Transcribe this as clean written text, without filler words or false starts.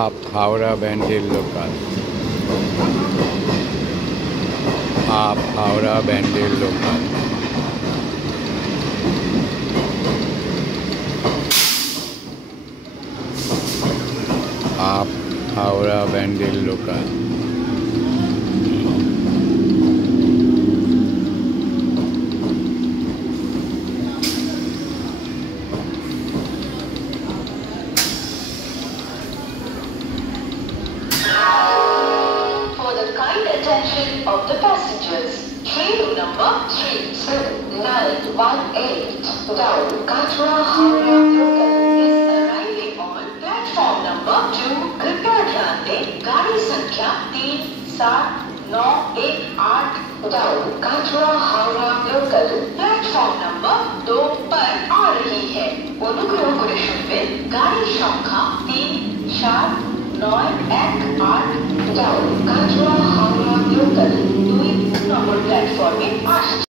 Up Howrah Bandel local. Up Howrah Bandel local. Up Howrah Bandel local. Attention of the passengers. Train number 37918 down Katra Howrah local is arriving on platform number 2. कृपया ध्यान दें, गाड़ी संख्या 37918 down Katra Howrah local platform number 2 पर आ रही है। অনুগ্রহ করে শুনবেন, গাড়ি সংখ্যা 37918 down Katra